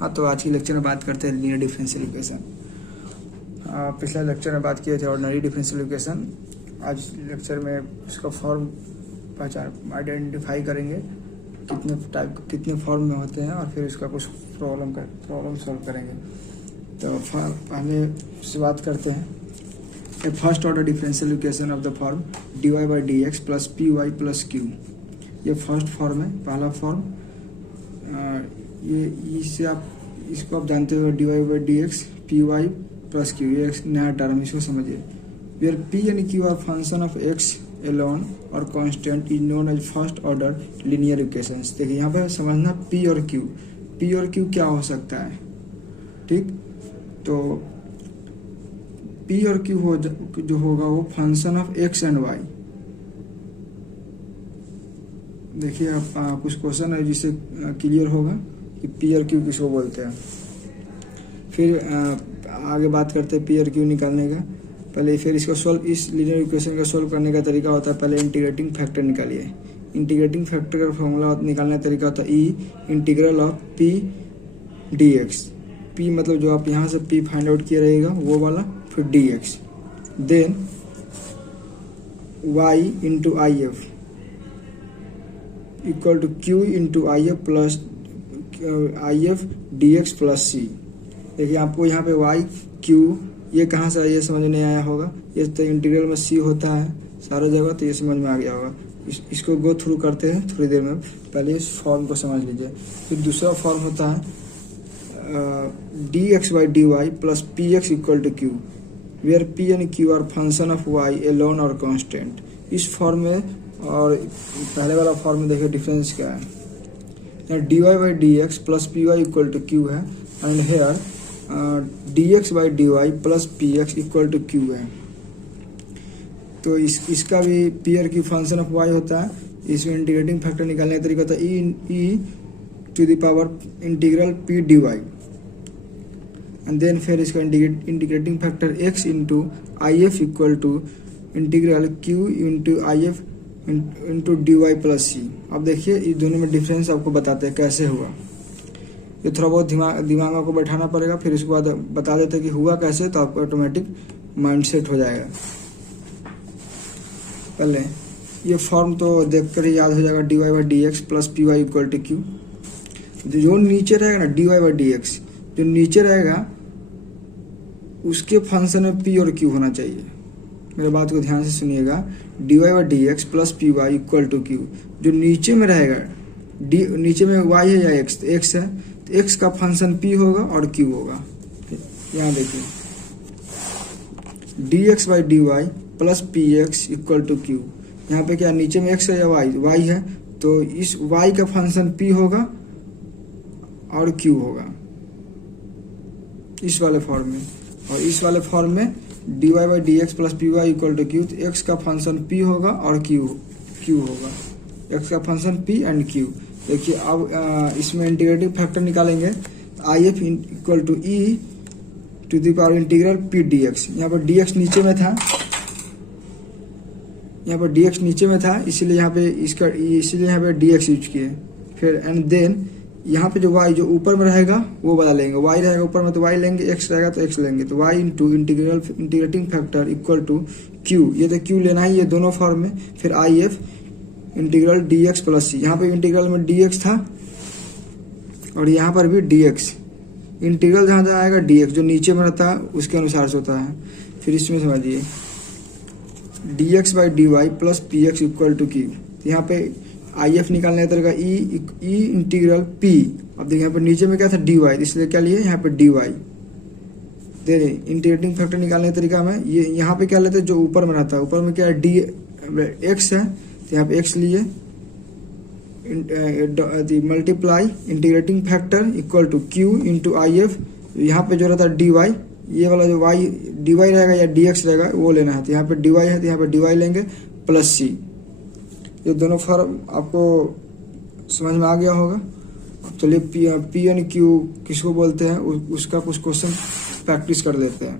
हाँ, तो आज की लेक्चर में बात करते हैं लीनियर डिफरेंशियल इक्वेशन। पिछले लेक्चर में बात किए थे ऑर्डिनरी डिफरेंशियल इक्वेशन। आज लेक्चर में उसका फॉर्म पहचान आइडेंटिफाई करेंगे, कितने फॉर्म में होते हैं, और फिर इसका कुछ प्रॉब्लम सॉल्व करेंगे। तो पहले से बात करते हैं। A first order differential equation of the form dy by D x plus P Y plus Q. ये फर्स्ट फॉर्म है, पहला फॉर्म। ये इसको आप जानते हो, dy by D X P Y plus Q, ये एक नया टर्म, इसको समझिए। Where P and Q are function of X alone और constant is known as first order linear equations. देखिए यहाँ पे समझना पी और क्यू क्या हो सकता है, ठीक। तो पी और क्यू जो होगा वो function of x and y. देखिए आप कुछ क्वेश्चन है जिससे क्लियर होगा कि पी और क्यू किसको बोलते हैं। फिर आगे बात करते हैं पी और क्यू निकालने का। पहले फिर इसको इस लीनियर इक्वेशन का सोल्व करने का तरीका होता है, पहले इंटीग्रेटिंग फैक्टर निकालिए। इंटीग्रेटिंग फैक्टर का फॉर्मूला निकालने का तरीका होता है E integral of P D X. P मतलब जो आप यहाँ से पी फाइंड आउट किया रहेगा वो वाला, फिर D X, then Y into I F equal to Q into I F plus I F D x plus C. देखिए आपको यहाँ पे वाई क्यू ये कहाँ से ये समझ नहीं आया होगा, ये तो इंटीग्रल में सी होता है सारा जगह, तो ये समझ में आ गया होगा। इसको गो थ्रू करते हैं थोड़ी देर में, पहले इस फॉर्म को समझ लीजिए। फिर दूसरा फॉर्म होता है d x by D Y plus P x equal to q, where P and Q are function of y alone और कांस्टेंट। इस फॉर्म में और पहले वाला फॉर्म में देखिए डिफरेंस क्या है। D Y by D x plus P Y equal to Q है, and here D x by D Y plus P x equal to Q है। तो इसका भी पी और क्यू फंक्शन ऑफ वाई होता है। इसमें इंटीग्रेटिंग फैक्टर निकालने का तरीका होता है ई to the power integral P D Y, and then फिर इसका integrating factor X into I F equal to integral Q into I F into D Y plus C. अब देखिए इस दोनों में डिफरेंस आपको बताते हैं कैसे हुआ। ये थोड़ा बहुत दिमाग आपको बैठाना पड़ेगा, फिर इसके बाद बता देते हैं कि हुआ कैसे, तो आपको ऑटोमेटिक माइंड सेट हो जाएगा। पहले ये फॉर्म तो देखकर ही याद हो जाएगा, d Y by D x plus P Y equal to q. जो नीचे रहेगा ना d Y by D x, जो नीचे रहेगा उसके फंक्शन में पी और क्यू होना चाहिए। मेरे बात को ध्यान से सुनिएगा, d Y by D x plus P Y equal to q. जो नीचे में रहेगा नीचे में वाई है या एक्स, तो एक्स है, तो एक्स का फंक्शन पी होगा और क्यू होगा। यहाँ देखिए d x by D Y plus P x equal to q. यहाँ पे क्या नीचे में एक्स है या वाई है, तो इस वाई का फंक्शन पी होगा और क्यू होगा इस वाले फॉर्म में। और इस वाले फॉर्म में d Y by D x plus P Y equal to q, तो एक्स का फंक्शन पी होगा और क्यू होगा, एक्स का फंक्शन पी एंड क्यू। देखिए अब इसमें इंटीग्रेटिव फैक्टर निकालेंगे, I F equal to E to the power integral P D x. यहाँ पर डी एक्स नीचे में था, इसीलिए यहाँ पे डी एक्स यूज किए। फिर एंड देन यहाँ पे जो y जो ऊपर में रहेगा वो बदल लेंगे, y रहेगा ऊपर में तो y लेंगे, x रहेगा तो x लेंगे, तो y into integrating factor equal to q। ये तो q लेना ही है दोनों फॉर्म में। फिर I F integral D x plus सी, यहाँ पे इंटीग्रल में डी एक्स था और यहाँ पर भी डी एक्स। इंटीग्रल जहाँ जहाँ आएगा डी एक्स जो नीचे में रहता है उसके अनुसार से होता है। फिर इसमें समझिए d x by D Y plus P x equal to q. तो यहाँ पे आई एफ निकालने का तरीका ई इंटीग्रल पी। अब देखिए यहाँ पे नीचे में क्या था डी वाई, इसलिए क्या लिए यहाँ पे डी वाई। दे इंटीग्रेटिंग फैक्टर निकालने का तरीका में ये यहाँ पे क्या लेते हैं जो ऊपर में रहता है, ऊपर में क्या है डी एक्स है, तो यहाँ पे एक्स लिए multiply integrating factor equal to Q into I F. यहाँ पे जो रहता है डी वाई, ये वाला जो वाई डी वाई रहेगा या डी एक्स रहेगा वो लेना है, तो यहाँ पे डी वाई है तो यहाँ पे डी वाई लेंगे प्लस सी। ये दोनों फॉर्म आपको समझ में आ गया होगा। अब चलिए पी एंड क्यू किसको बोलते हैं उसका कुछ क्वेश्चन प्रैक्टिस कर लेते हैं।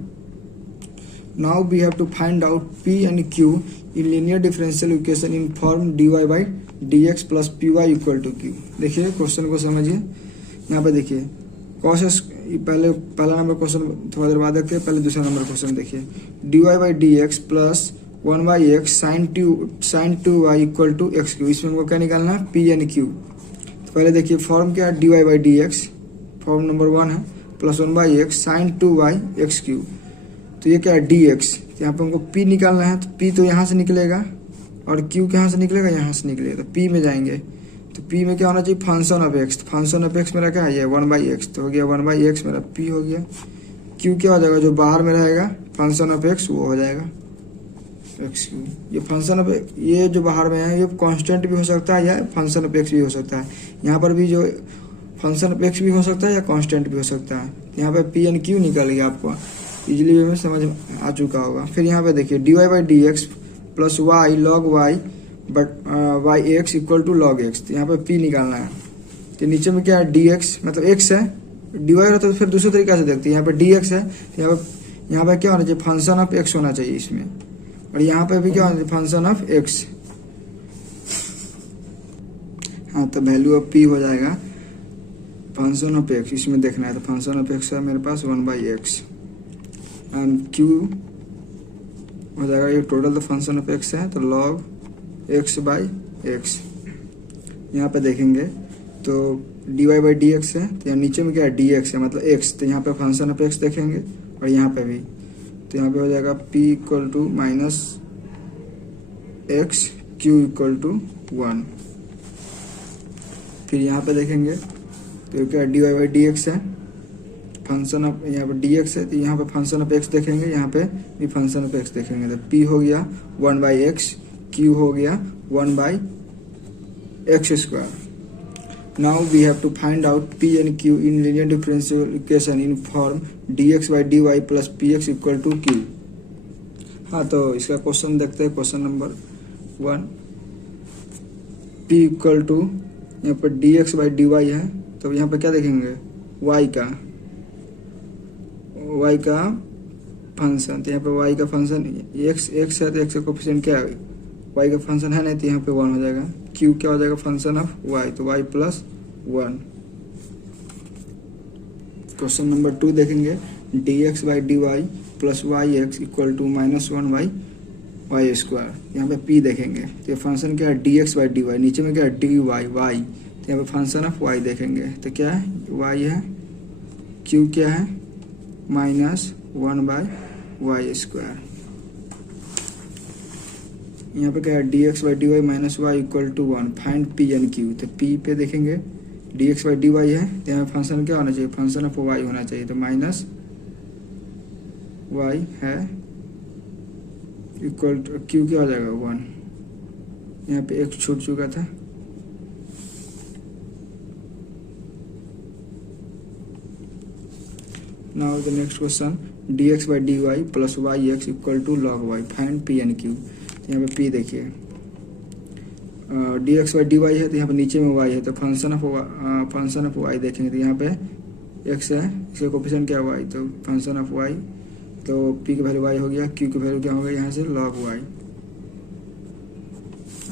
Now we have to find out p and q in linear differential equation in form d Y by D x plus P Y equal to q. देखिए question को समझिए। यहाँ पे देखिए पहला नंबर क्वेश्चन थोड़ा देर बाद देखते हैं, पहले दूसरा नंबर क्वेश्चन देखिए। dy by D x plus 1/x sine two y equal to x q. इसमें हमको क्या निकालना है, पी एन क्यू। तो पहले देखिए फॉर्म क्या है, dy by D x form number 1 है, plus 1/x sine two y x q. तो ये क्या है, डी एक्स। तो यहाँ पे हमको p निकालना है, तो p तो यहाँ से निकलेगा और q कहाँ से निकलेगा, यहाँ से निकलेगा। तो p में जाएंगे, तो p में क्या होना चाहिए, फंक्शन ऑफ x। तो फंक्शन ऑफ x मेरा क्या है, 1/x। तो हो गया 1/x मेरा p हो गया। q क्या हो जाएगा, जो बाहर में रहेगा फंक्शन ऑफ x वो हो जाएगा एक्स क्यू। ये फंक्शन ऑफ ये जो बाहर में है ये कांस्टेंट भी हो सकता है या फंक्शन ऑफ x भी हो सकता है। यहाँ पर भी जो फंक्शन ऑफ x भी हो सकता है या कांस्टेंट भी हो सकता है। यहाँ पे पी एन क्यू निकल गया, आपको इजीली वे में समझ आ चुका होगा। फिर यहाँ पे देखिए dy by D x plus y log y but y x equal to log x. तो यहाँ पे p निकालना है। तो नीचे में क्या है, dx मतलब x है, dy होता तो फिर दूसरे तरीके से देखते हैं। यहाँ पे dx है, तो यहाँ पे क्या होना चाहिए, फंक्शन ऑफ x होना चाहिए इसमें। और यहाँ पे भी क्या होना चाहिए, फंक्शन ऑफ x। हाँ, तो वैल्यू ऑफ p हो जाएगा फंक्शन ऑफ x, इसमें देखना है। तो फंक्शन ऑफ x है मेरे पास 1/x एंड q हो जाएगा, ये टोटल तो फंक्शन ऑफ x है, तो log x बाई x। यहाँ पे देखेंगे तो dy बाई डी एक्स है, तो यहाँ नीचे में क्या है, dx है मतलब x। तो यहाँ पे फंक्शन ऑफ x देखेंगे और यहाँ पे भी, तो यहाँ पे हो जाएगा p equal to minus x q equal to 1। फिर यहाँ पे देखेंगे तो क्या dy बाई डी एक्स है, फंक्शन ऑफ यहाँ पे dx है, तो यहाँ पे फंक्शन ऑफ x देखेंगे, यहाँ पे भी फंक्शन ऑफ x देखेंगे। तो p हो गया 1/x, q हो गया 1/x square. Now we have to find out p and q in linear differential equation in form dx by dy plus px equal to q। हाँ, तो इसका question देखते हैं, question number 1। p equal to यहाँ पर dx by dy है, तो यहाँ पे क्या देखेंगे, y का फंक्शन। तो यहाँ पे y का फंक्शन x है, तो x का कोफिशिएंट क्या है, y का फंक्शन है नहीं, तो यहाँ पे 1 हो जाएगा। q क्या हो जाएगा, फंक्शन ऑफ y, तो y प्लस 1। क्वेश्चन नंबर 2 देखेंगे, dx by D Y plus y x equal to minus 1/y square. यहाँ पे p देखेंगे, तो ये फंक्शन क्या है, dx बाई डी वाई। नीचे में क्या है, dy y, तो यहाँ पे फंक्शन ऑफ y देखेंगे, तो क्या है, y है, q क्या है, माइनस 1/y स्क्वायर। यहाँ पे क्या है, dx by D y minus y equal to 1। Find p and q। तो p पे देखेंगे dx बाई डी वाई है, तो यहाँ फंक्शन क्या होना चाहिए, फंक्शन ऑफ y होना चाहिए। तो माइनस y है इक्वल टू q क्या हो जाएगा, 1। यहाँ पे x छूट चुका था। Now the next question, dx by D Y plus y x equal to log y. Find p and q। यहाँ पे p देखिए, dx बाई डी वाई है, तो यहाँ पे नीचे में y है, तो फंक्शन ऑफ y देखेंगे। तो यहाँ पे x है, इसका कोफिशिएंट क्या है, y, तो फंक्शन ऑफ y, तो p की वैल्यू y हो गया, q की वैल्यू क्या हो गया, यहाँ से log y।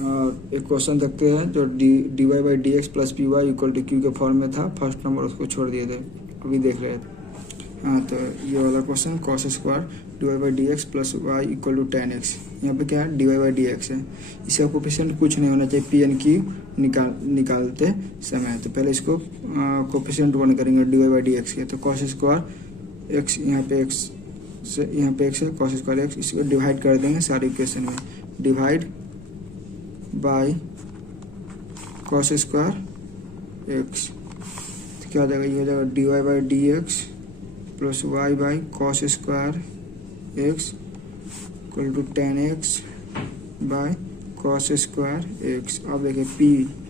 और एक क्वेश्चन देखते हैं जो dy by D x plus P Y equal to q के फॉर्म में था, फर्स्ट नंबर उसको छोड़ दिए थे, अभी देख रहे थे। हाँ, तो ये वाला question cos square dy by D x plus y equal to 10x। यहाँ पे क्या है, dy बाई डी एक्स है, इसका कोफिशिएंट कुछ नहीं होना चाहिए p एंड q निकालते समय। तो पहले इसको कोफिशिएंट 1 करेंगे dy बाई डी एक्स के। तो cos स्क्वायर x, यहाँ पे x से यहाँ पे x है, cos स्क्वायर x, इसको डिवाइड कर देंगे सारी इक्वेशन में, divide by cos square x। तो क्या हो जाएगा, ये हो जाएगा dy by D x plus y by cos square x equal to 10x by cos square x. अब देखिए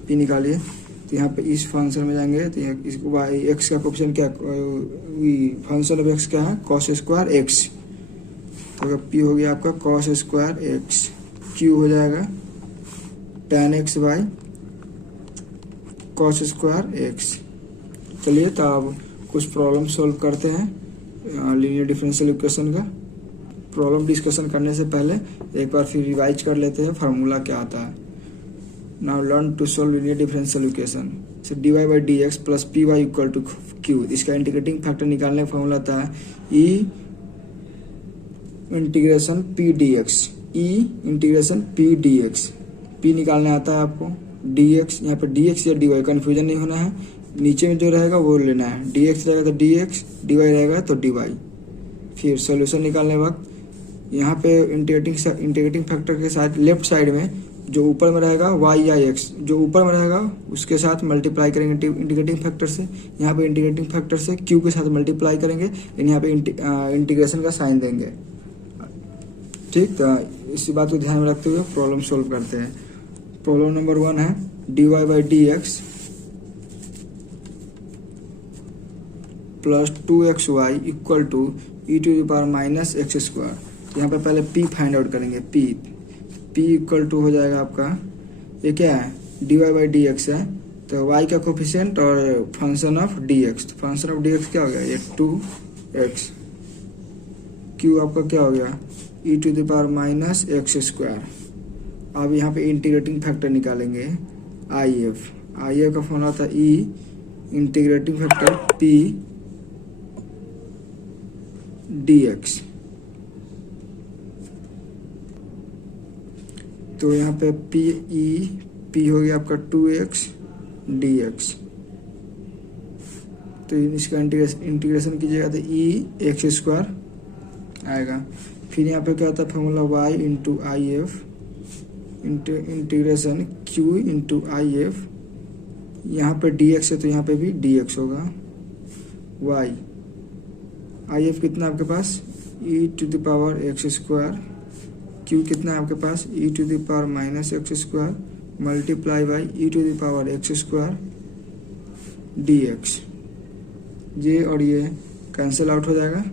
p निकालिए, तो यहाँ पे इस फंक्शन में जाएंगे, तो इसको वाई एक्स का कोफिशिएंट क्या, फंक्शन ऑफ x क्या है, कॉस स्क्वायर एक्स। तो p हो गया आपका कॉस स्क्वायर एक्स, q हो जाएगा 10x by cos square x. चलिए, तो अब कुछ प्रॉब्लम सॉल्व करते हैं लीनियर डिफरेंशियल इक्वेशन का। प्रॉब्लम डिस्कशन करने से पहले एक बार फिर रिवाइज कर लेते हैं फार्मूला क्या आता है। Now learn to solve linear differential equation. Say D Y by D x plus P Y equal to Q. इसका इंटीग्रेटिंग फैक्टर निकालने का फॉर्मूला था E integration P D x, E integration P D X. P निकालने आता है आपको, D x, यहाँ पे डी एक्स या डी वाई कन्फ्यूजन नहीं होना है, नीचे में जो रहेगा वो लेना है, डी एक्स रहेगा तो डी एक्स, डी वाई रहेगा तो डी वाई। फिर सॉल्यूशन निकालने वक्त यहाँ पे इंटीग्रेटिंग फैक्टर के साथ लेफ्ट साइड में जो ऊपर में रहेगा वाई या एक्स, जो ऊपर में रहेगा उसके साथ मल्टीप्लाई करेंगे इंटीग्रेटिंग फैक्टर से, यहाँ पे इंटीग्रेटिंग फैक्टर से क्यू के साथ मल्टीप्लाई करेंगे, यहाँ पे इंटीग्रेशन का साइन देंगे। ठीक, तो इसी बात को ध्यान में रखते हुए प्रॉब्लम सोल्व करते हैं। प्रॉब्लम नंबर 1 है D Y by D x plus 2xy equal to E to the power minus x square. यहाँ पे पहले p फाइंड आउट करेंगे, p इक्वल टू हो जाएगा आपका, ये क्या है D Y by D x है, तो y का कोफिशिएंट और फंक्शन ऑफ डी एक्स, तो फंक्शन ऑफ डी एक्स क्या हो गया ये 2x, q आपका क्या हो गया E to the power minus x square. अब यहाँ पे इंटीग्रेटिंग फैक्टर निकालेंगे IF का फॉर्मूला था E integrating factor p dx। तो यहाँ पे p हो गया आपका 2x dx, तो इसका इंटीग्रेशन कीजिएगा तो ई एक्स स्क्वायर आएगा। फिर यहाँ पे क्या होता है formula y into I F integration q into I F, यहाँ पे dx है तो यहाँ पे भी dx होगा, y आई एफ कितना आपके पास ई to the power X square, Q कितना है आपके पास ई to the power minus x square multiply by E to the power X square D X. ये और ये कैंसिल आउट हो जाएगा,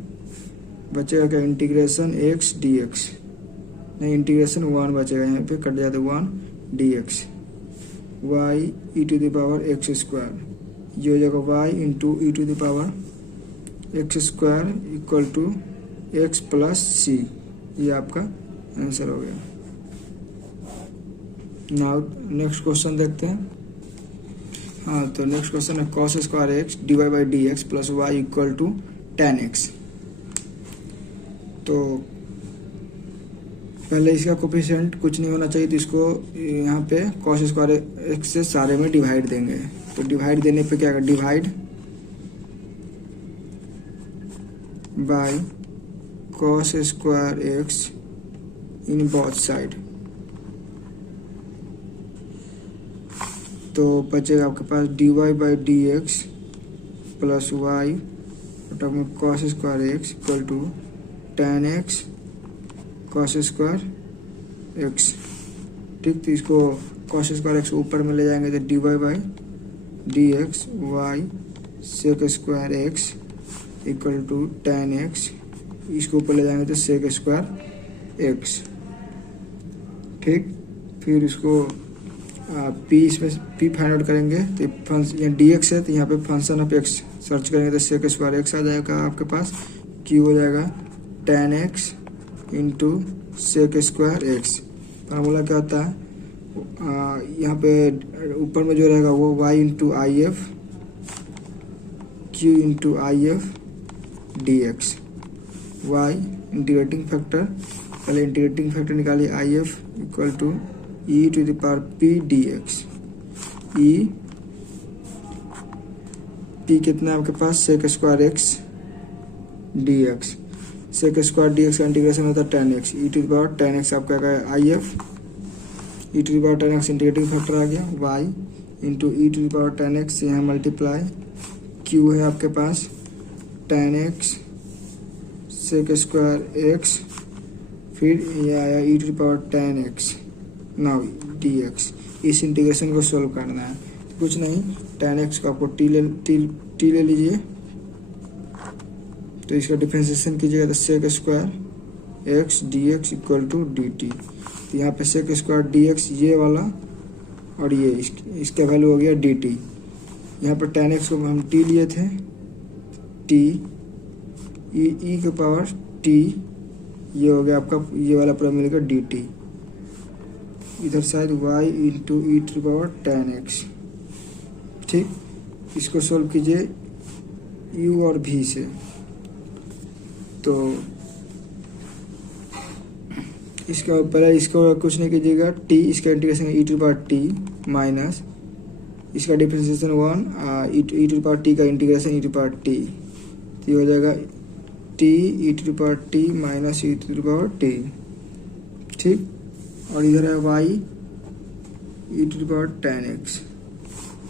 बचेगा क्या इंटीग्रेशन एक्स डी एक्स, नहीं इंटीग्रेशन 1 बचेगा, यहाँ पे कट जाता है 1 D x Y E to the power X square, ये हो जाएगा Y into E to the power X square equal to X plus सी। ये आपका आंसर हो गया। नाउ नेक्स्ट क्वेश्चन देखते हैं। हाँ, तो नेक्स्ट क्वेश्चन है cos square x d Y by D x plus y equal to ten x. तो पहले इसका कोफिशिएंट कुछ नहीं होना चाहिए, तो इसको यहाँ पे कॉस स्क्वायर एक्स से सारे में डिवाइड देंगे। तो डिवाइड देने पे क्या होगा divide by cos square X in both side, तो बचेगा आपके पास D Y by D x plus Y में cos square x equal to ten X cos square X. ठीक, तो इसको कॉस स्क्वायर एक्स ऊपर में ले जाएंगे तो d Y by D x y sec square x equal to ten x, इसको ऊपर ले जाएंगे तो सेक स्क्वायर एक्स। ठीक, फिर इसको पी इसमें पी फाइंड आउट करेंगे तो फंक्शन यहाँ डी एक्स है तो यहाँ पे फंक्शन ऑफ एक्स सर्च करेंगे तो सेक स्क्वायर एक्स आ जाएगा आपके पास, क्यू हो जाएगा ten x into sec square x. Formula क्या होता है यहाँ पे ऊपर में जो रहेगा वो Y into I F Q into I F D x, Y integrating factor, पहले इंटीग्रेटिंग फैक्टर निकालिए I F equal to E to the power P D x. E P कितना है आपके पास sec square x D X, sec square D X का integration होता है tan X, E to the power ten X आपका क्या है I F, E to the power ten x integrating factor आ गया, Y into E to the power ten X यहाँ multiply, Q है आपके पास tan X sec square X, फिर ये आया E to the power ten X now D X. इस इंटीग्रेशन को सोल्व करना है, कुछ नहीं टेन एक्स को आपको टी ले लीजिए, तो इसका डिफरेंशिएशन कीजिएगा तो sec square x D x equal to d t. तो यहाँ पे सेक स्क्वायर डी एक्स ये वाला और ये इसका वैल्यू हो गया डी टी। यहाँ पर टेन एक्स को हम टी लिए थे, टी ई के पावर टी, ये हो गया आपका ये वाला पूरा मिलेगा डी टी, इधर शायद y into E to power ten x. ठीक, इसको सोल्व कीजिए u और v से। तो इसका पहले इसको कुछ नहीं कीजिएगा, t इसका integration e to power t minus इसका differentiation 1 e to power t का integration e to power t, तो ये हो जाएगा t e to power t minus e to power t। ठीक, और इधर है y e to power 10x।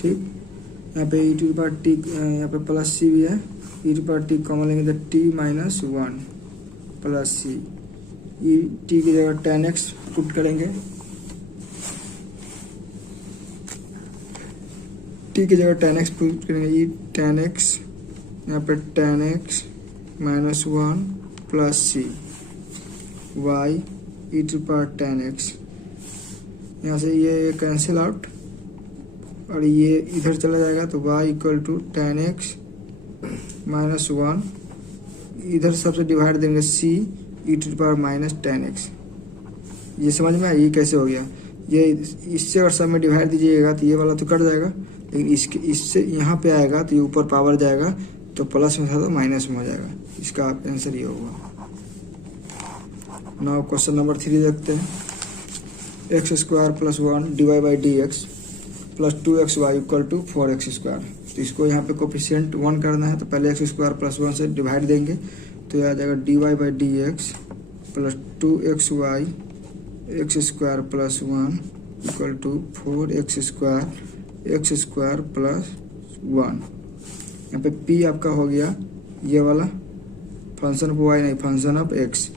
ठीक, यहाँ पे e टू पावर t, यहाँ पे प्लस c भी है, e to power t common लेंगे तो t minus 1 plus c, e t की जगह 10x पुट करेंगे, t की जगह 10x पुट करेंगे, e 10x, यहाँ पे 10x minus 1 plus c, y e to power 10x, यहाँ से ये कैंसिल आउट और ये इधर चला जाएगा तो y equal to 10x minus 1, इधर सबसे डिवाइड देंगे c e to power minus 10x। ये समझ में आया ये कैसे हो गया? ये इससे और सब में डिवाइड दीजिएगा तो ये वाला तो कट जाएगा, लेकिन इससे यहाँ पे आएगा तो ये ऊपर पावर जाएगा तो प्लस में था तो माइनस में हो जाएगा। इसका आंसर ये होगा। नाउ क्वेश्चन नंबर 3 देखते हैं। X square plus 1 dy by D x plus 2xy equal to 4x square. तो इसको यहाँ पे कोफिशिएंट 1 करना है तो पहले एक्स स्क्वायर प्लस 1 से डिवाइड देंगे तो यह आ जाएगा dy by D x plus 2xy x square plus 1 equal to 4x square plus 1। यहाँ पे p आपका हो गया ये वाला फंक्शन ऑफ y नहीं, function of x,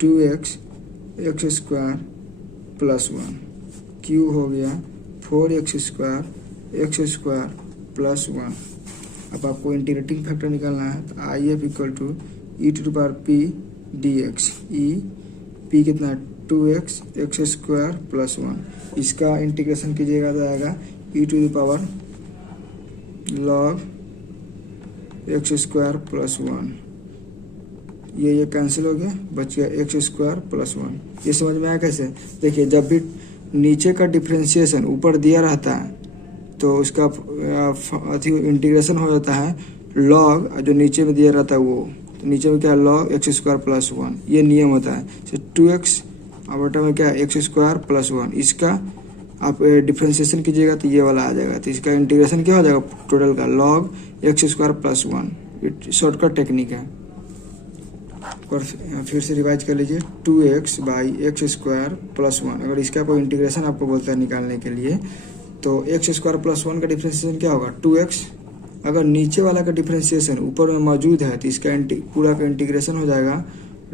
2x x square plus 1, q हो गया 4x स्क्वायर प्लस 1। अब आपको इंटीग्रेटिंग फैक्टर निकालना है तो I F equal to E to power P D x, E P कितना है 2x एक्स स्क्वायर प्लस 1। इसका इंटीग्रेशन कीजिएगा तो आएगा ई to power log X square plus 1। ये कैंसिल हो गया, बच गया एक्स स्क्वायर प्लस 1। ये समझ में आया कैसे? देखिए जब भी नीचे का डिफ्रेंशिएशन ऊपर दिया रहता है तो उसका इंटीग्रेशन हो जाता है लॉग जो नीचे में दिया रहता है वो, तो नीचे में क्या है लॉग एक्स स्क्वायर प्लस 1, ये नियम होता है। तो 2x और बटा में क्या है एक्स स्क्वायर प्लस 1, इसका आप डिफ्रेंशिएशन कीजिएगा तो ये वाला आ जाएगा। तो इसका इंटीग्रेशन क्या हो जाएगा टोटल का log X square plus 1। Shortcut technique है। और फिर से रिवाइज कर लीजिए 2x by x square plus 1। अगर इसका कोई इंटीग्रेशन आपको बोलता है निकालने के लिए तो एक्स स्क्वायर प्लस 1 का डिफ्रेंशिएशन क्या होगा 2x। अगर नीचे वाला का डिफ्रेंशिएशन ऊपर में मौजूद है तो इसका पूरा का इंटीग्रेशन हो जाएगा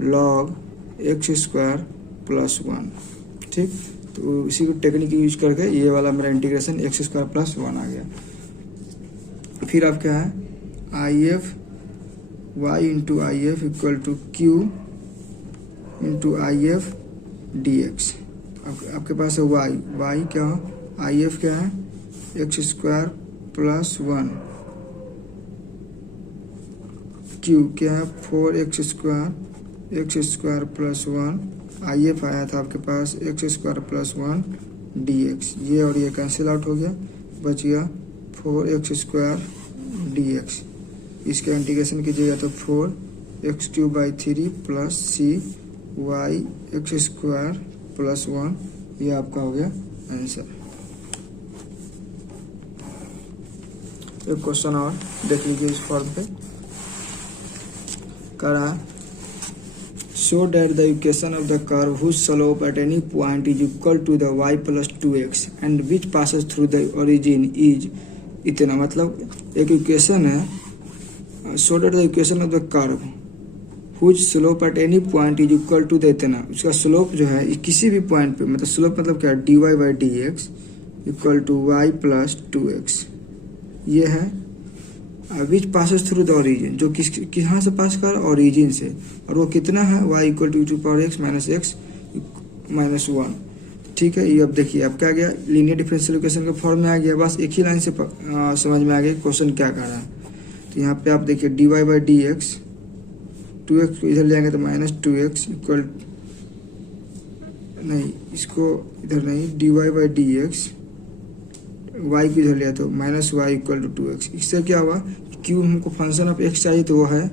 लॉग एक्स स्क्वायर प्लस 1। ठीक, तो इसी को टेक्निक यूज करके ये वाला मेरा इंटीग्रेशन एक्स स्क्वायर प्लस 1 आ गया। फिर आप क्या है I F y into I F equal to Q into I F D x. आपके पास है y क्या हो, आई एफ क्या है एक्स स्क्वायर प्लस 1, q क्या है 4x square plus 1, I F आया था आपके पास X square plus 1 D X. ये और ये कैंसिल आउट हो गया, बच गया 4x स्क्वायर डी एक्स। इसका इंटीग्रेशन कीजिएगा तो 4x³ by 3 plus c y x square plus 1। ये आपका हो गया आंसर। एक क्वेश्चन और देख लीजिए इस फॉर्म पे करा। Show that the equation of the curve whose slope at any point is equal to the y plus 2x and which passes through the origin is इतना। मतलब एक इक्वेशन है so that the equation of the curve whose slope at any point is equal to the इतना, उसका slope जो है किसी भी पॉइंट पे, मतलब स्लोप मतलब क्या dy by D x equal to y plus 2x। ये है which passes through the origin, जो कहाँ से पास कर ओरिजिन से, और वो कितना है y equal to power x minus x minus 1। ठीक है, ये अब देखिए अब क्या गया लीनियर डिफरेंशियल इक्वेशन के फॉर्म में आ गया। बस एक ही लाइन से समझ में आ गया क्वेश्चन क्या कर रहा है। तो यहाँ पे आप देखिए dy by D x 2x इधर ले जाएंगे तो माइनस 2x इक्वल नहीं, इसको इधर नहीं dy by D x y को इधर लिया तो minus y equal to 2x। इससे क्या हुआ, क्यू हमको फंक्शन ऑफ x चाहिए तो वो है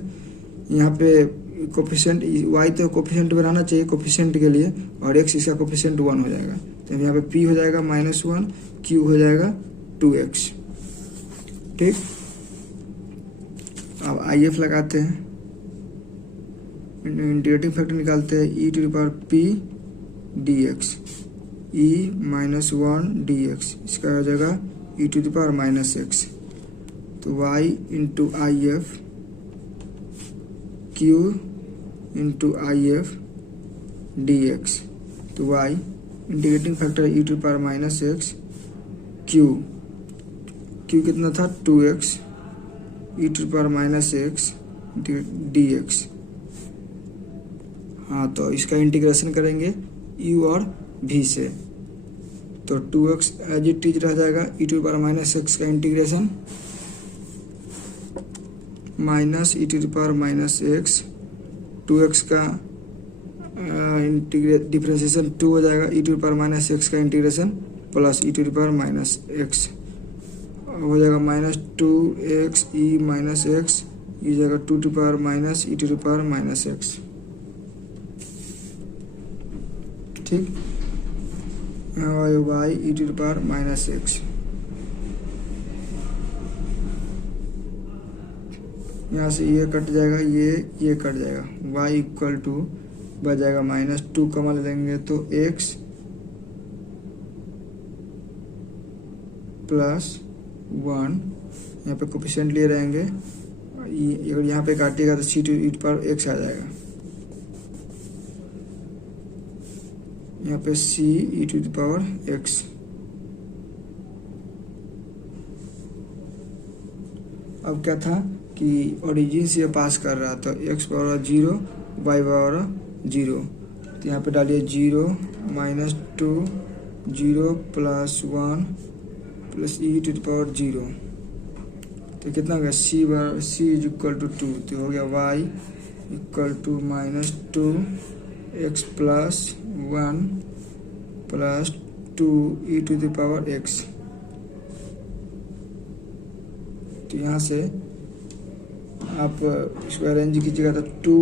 यहाँ पे कोफिशिएंट, y तो कोफिशिएंट बनाना चाहिए कोफिशिएंट के लिए, और x इसका कोफिशिएंट 1 हो जाएगा। तो यहाँ पे p हो जाएगा -1, q हो जाएगा 2x। ठीक, अब IF लगाते हैं, इंटीग्रेटिंग फैक्टर निकालते हैं, e to the power p dx, e -1 dx, इसका हो जाएगा e to the power -x। तो y into IF q into IF dx, तो y integrating factor e to the power -x, q कितना था 2x, e to the power -x dx। हाँ, तो इसका इंटीग्रेशन करेंगे u और v से, तो 2x एज इट इज रह जाएगा, e to the power -x का integration minus e to the power -x, 2x का डिफरेंशिएशन 2 हो जाएगा, e to the power -x का integration plus e to the power -x हो जाएगा -2x e -x, ये जाएगा 2 to power minus e to the power -x। ठीक, y e to the power -x, यहाँ से ये कट जाएगा, ये कट जाएगा, y इक्वल टू बच जाएगा -2 कमा लेंगे तो x प्लस 1, यहाँ पे कोफिशिएंट लिए रहेंगे, अगर यहाँ पे काटिएगा तो c टू e पर x आ जाएगा, यहाँ पे c e to the power x। अब क्या था कि ओरिजिन से पास कर रहा था, x बराबर 0, y बराबर 0, तो यहाँ पे डालिए 0 -2 0 plus 1 plus e to the power 0, तो कितना हो गया c इज इक्वल टू 2, तो हो गया y equal to -2 x plus 1 plus 2 e to the power x। तो यहाँ से आप इसको अरेंज कीजिएगा तो 2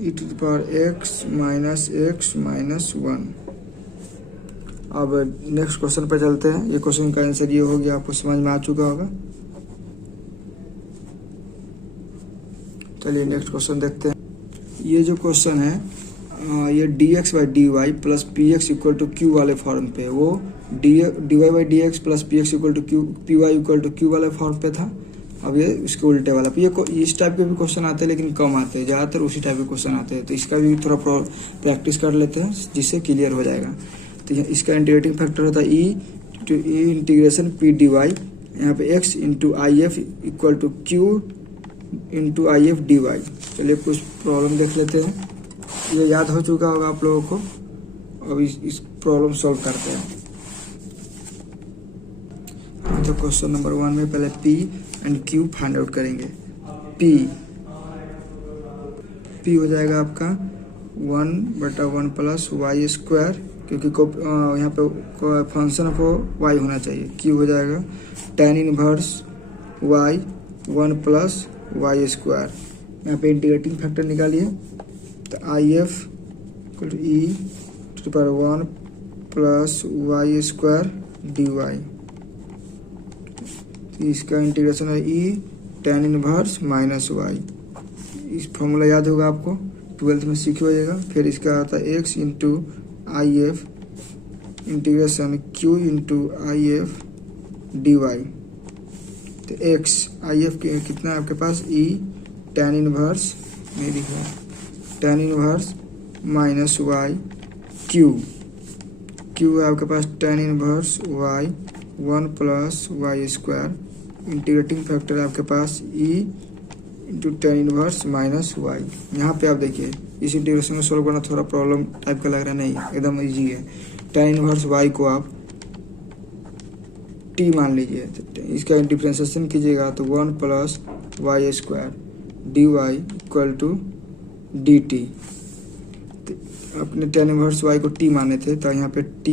e to the power x minus 1। अब नेक्स्ट क्वेश्चन पर चलते हैं। ये क्वेश्चन का आंसर ये हो गया, आपको समझ में आ चुका होगा। चलिए नेक्स्ट क्वेश्चन देखते हैं। ये जो क्वेश्चन है ये dx by D Y plus P x equal to q वाले फॉर्म पे, वो d Y by D x plus P x equal to q, p Y equal to q वाले फॉर्म पे था। अब ये उसके उल्टे वाला, ये इस टाइप के भी क्वेश्चन आते हैं लेकिन कम आते हैं, ज़्यादातर उसी टाइप के क्वेश्चन आते हैं। तो इसका भी थोड़ा प्रैक्टिस कर लेते हैं जिससे क्लियर हो जाएगा। तो इसका इंटीग्रेटिंग फैक्टर होता है ई to E integration P D Y, यहाँ पे x into I F equal to Q into I F D Y. चलिए कुछ प्रॉब्लम देख लेते हैं, ये याद हो चुका होगा आप लोगों को। अब इस प्रॉब्लम सॉल्व करते हैं। तो क्वेश्चन नंबर 1 में पहले P and Q find out करेंगे। P हो जाएगा आपका 1/1 प्लस वाई स्क्वायर, क्योंकि यहाँ पे फंक्शन ऑफ y होना चाहिए। Q हो जाएगा tan inverse y 1 plus Y square. यहाँ पे इंटीग्रेटिंग फैक्टर निकालिए, तो IF equal to E to the power 1 plus Y square D y. इसका इंटीग्रेशन है e tan inverse minus y. इस फॉर्मूला याद होगा आपको, 12th में सीखे होइएगा। फिर इसका आता है x into I F integration q into I F D y. तो x आई एफ कितना है आपके पास, e tan इनवर्स में लिखा है tan inverse minus y, q है आपके पास tan inverse y 1 plus Y square. Integrating factor है आपके पास e into tan inverse minus y. यहाँ पे आप देखिए इस इंटीग्रेशन को सोल्व करना थोड़ा प्रॉब्लम टाइप का लग रहा है, नहीं एकदम इजी है। tan इनवर्स y को आप t मान लीजिए, तो इसका डिफरेंशिएशन कीजिएगा तो 1 plus Y square D Y equal to d t. अपने tan इनवर्स y को t माने थे, तो यहाँ पे t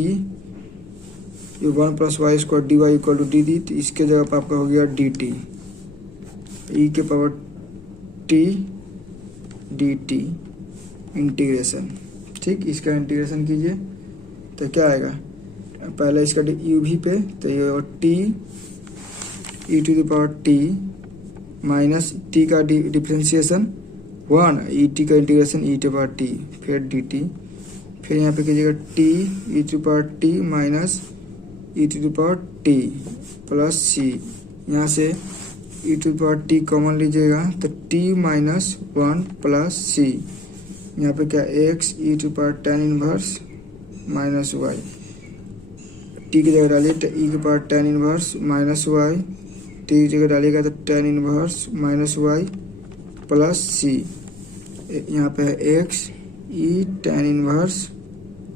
ये 1 plus Y square D Y equal to D T, तो इसके जगह पर आपका हो गया डी टी, ई के power T D T integration. ठीक, इसका इंटीग्रेशन कीजिए तो क्या आएगा, पहले इसका यू भी पे, तो ये T E to the power T minus T का डिफ्रेंशिएशन 1, ई टी का integration E to the power T, फिर डी टी, फिर यहाँ पे कीजिएगा T E to the power T minus E to the power T plus सी। यहाँ से E to the power T common लीजिएगा तो टी माइनस 1 प्लस सी। यहाँ पे क्या x E to the power tan inverse minus y, t की जगह डालिए तो ई के power tan inverse minus y, t की जगह डालिएगा तो tan inverse minus y plus सी। यहाँ पे है x e tan inverse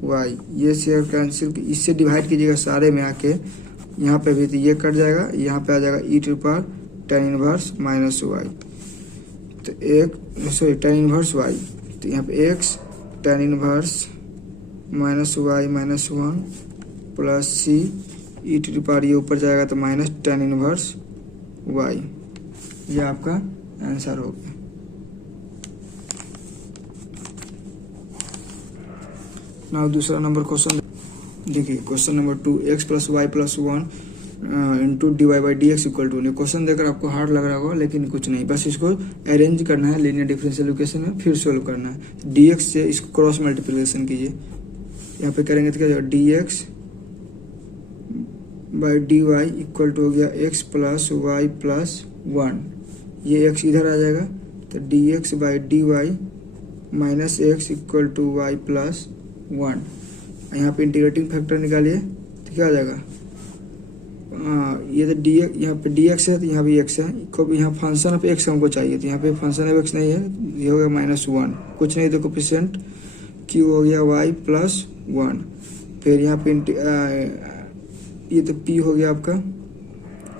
y, ये शेयर कैंसिल, इससे डिवाइड कीजिएगा सारे में आके, यहाँ पे भी तो ये कट जाएगा, यहाँ पे आ जाएगा e to power tan inverse minus y, तो टेन इनवर्स वाई, तो यहाँ पे x tan inverse minus y minus 1 plus c, e to power ये ऊपर जाएगा तो माइनस टेन इनवर्स वाई। ये आपका आंसर हो गया। नाउ दूसरा नंबर क्वेश्चन देखिए, question number 2, x plus y plus 1 into D Y by D x equal to. Question देखकर आपको हार्ड लग रहा होगा, लेकिन कुछ नहीं, बस इसको अरेंज करना है लीनियर डिफरेंशियल इक्वेशन में, फिर सोल्व करना है। डी एक्स से इसको क्रॉस मल्टीप्लिकेशन कीजिए, यहाँ पे करेंगे तो क्या जाएगा, d x by D Y equal to हो गया एक्स प्लस वाई प्लस 1, ये एक्स इधर आ जाएगा तो d x by D y minus x equal to y plus 1। यहाँ पे इंटीग्रेटिंग फैक्टर निकालिए तो क्या आ जाएगा, ये तो डी एक्स, यहाँ पे डी एक्स है तो यहाँ भी एक्स है, यहाँ फंक्शन ऑफ एक्स हमको चाहिए, तो यहाँ पे फंक्शन ऑफ एक्स नहीं है, ये हो गया माइनस 1, कुछ नहीं तो कोफिशिएंट क्यू हो गया वाई प्लस 1, फिर यहाँ पे ये तो पी हो गया आपका।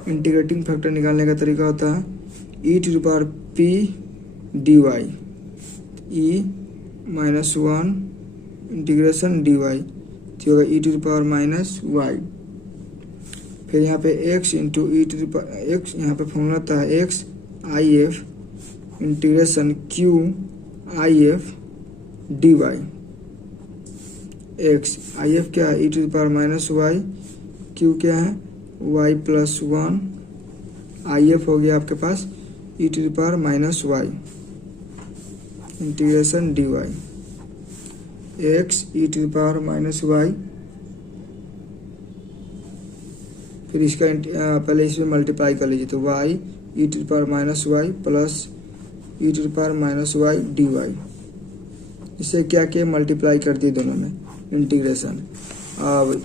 इंटीग्रेटिंग फैक्टर निकालने का तरीका होता है ई to the power P D y, e minus 1 integration d y, तो होगा e to the power minus y, फिर यहाँ पे x into E to the power x, यहाँ पे फॉर्मूला होता है x I F integration Q I F D y, x I F क्या है ई to the power minus y, Q क्या है वाई प्लस 1, आई एफ हो गया आपके पास ई to the power minus y integration d y, x E to the power minus y, फिर इसका पहले इसमें मल्टीप्लाई कर लीजिए तो y e to the power minus y plus e to the power minus y d y, इससे क्या किया मल्टीप्लाई कर दिए दोनों में इंटीग्रेशन। अब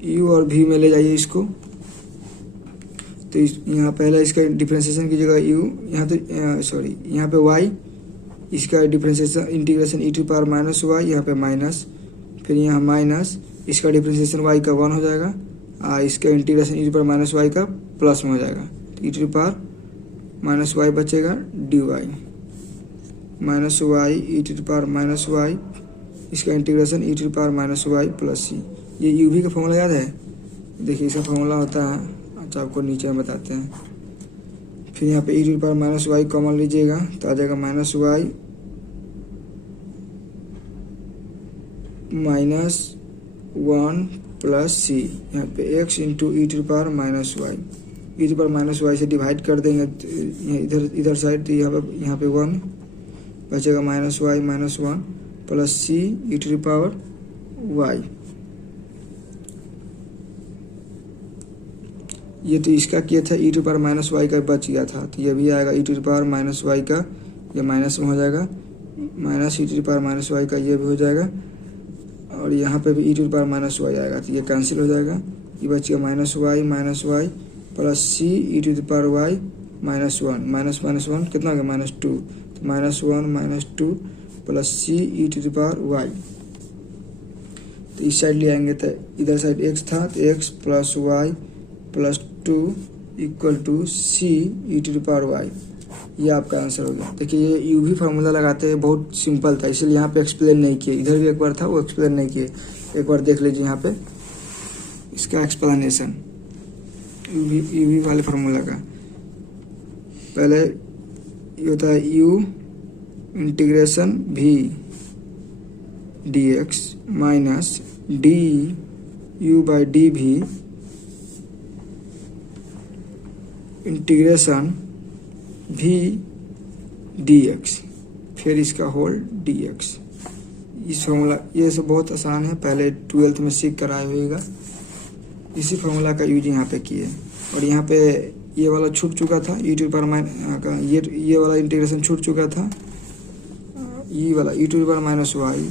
u और v में ले जाइए इसको, तो यहाँ पहले इसका डिफ्रेंशिएशन कीजिएगा u, यहाँ तो सॉरी यहाँ पे y, इसका differentiation integration E to the power minus y, यहाँ पे माइनस, फिर यहाँ माइनस, इसका डिफ्रेंशिएशन y का 1 हो जाएगा, इसका integration E to the power minus y का प्लस में हो जाएगा, तो e to the power minus y बचेगा d y minus y E to the power minus y, इसका integration E to the power minus y plus सी। ये u भी का फॉर्मूला याद है, देखिए इसका फॉर्मूला होता है, अच्छा आपको नीचे में बताते हैं। फिर यहाँ पे e to the power minus y common लीजिएगा तो आ जाएगा माइनस वाई माइनस 1 प्लस सी, यहाँ पे x into E to the power minus y, E to the power minus y से डिवाइड कर देंगे इधर साइड, तो यहाँ पे 1 बचेगा minus y minus 1 plus c e to the power y. ये तो इसका किया था e to power minus y का बच गया था, तो ये भी आएगा ई टू पावर माइनस वाई का, ये माइनस में हो जाएगा, minus E to power minus y का ये भी हो जाएगा, और यहाँ पे भी e to power minus y आएगा, तो ये कैंसिल हो जाएगा, ये बचेगा minus y plus c e to power y minus 1, minus 1 कितना हो गया माइनस 2, तो minus 1 plus c e to power y. तो इस साइड ले आएंगे तो इधर साइड एक्स था, तो x plus y plus 2 equal to c e to the power y, ये आपका आंसर हो गया। देखिए ये यू भी फार्मूला लगाते हैं, बहुत सिंपल था, इसलिए यहाँ पे एक्सप्लेन नहीं किए, इधर भी एक बार था वो एक्सप्लेन नहीं किए, एक बार देख लीजिए यहाँ पे। इसका एक्सप्लेनेशन यूवी वाले फार्मूला का। पहले ये होता है u integration v dx minus d u by D भी इंटीग्रेशन v dx, फिर इसका होल dx। इस फार्मूला ये सब बहुत आसान है, पहले 12th में सीख कर आए होइएगा। इसी फार्मूला का यूज यहाँ पे किए और यहाँ पे ये वाला छूट चुका था e टू पावर माइनस का, ये वाला इंटीग्रेशन छूट चुका था, ये वाला e to power minus y,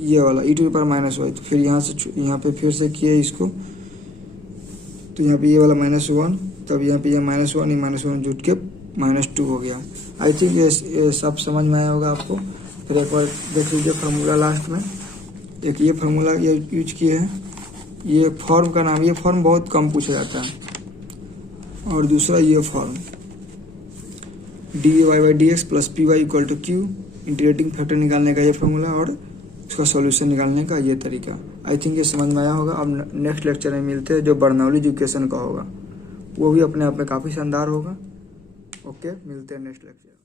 ये वाला e to power minus y. तो फिर यहाँ से यहाँ पे फिर से किए इसको, तो यहाँ पे ये वाला -1, तब यहाँ पे ये -1 ये -1 जुट के -2 हो गया। आई थिंक ये सब समझ में आया होगा आपको। फिर एक बार देख लीजिए फार्मूला लास्ट में। एक ये फार्मूला ये यूज किए हैं, ये फॉर्म का नाम, ये फॉर्म बहुत कम पूछा जाता है। और दूसरा ये form dy by dx plus P Y equal to q, integrating factor निकालने का ये फार्मूला और उसका सॉल्यूशन निकालने का ये तरीका। आई थिंक ये समझ में आया होगा। अब नेक्स्ट लेक्चर में मिलते हैं जो बर्नौली एजुकेशन का होगा, वो भी अपने आप में काफ़ी शानदार होगा। ओके, मिलते हैं नेक्स्ट लेक्चर।